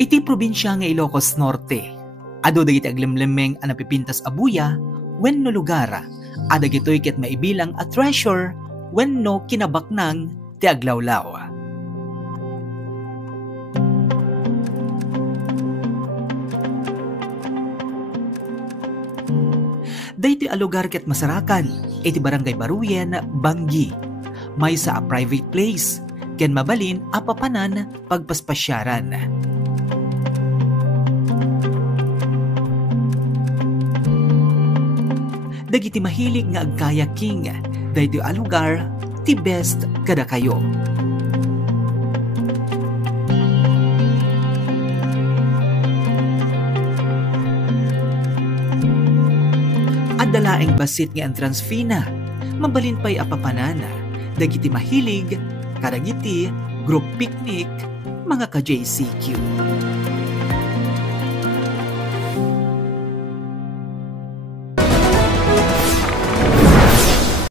Iti probinsya nga Ilocos Norte. Ado dagiti aglemlemeng a napipintas a buya wenno lugar. Adagitoy ket maibilang a treasure wenno kinabaknang ti aglawlaw. Daytoy a lugar ket masarakan iti barangay Baruyen, Banggi. May sa a private place ken mabalin a papanan pagpaspasyaran. Dagiti mahilig nga agkayaking daytoy a lugar ti best kada kayo. Dalaeng basit nga entrance fee na, mabalin pa'y apapanana, dagiti mahilig, karagiti, group picnic, mga ka-JCQ.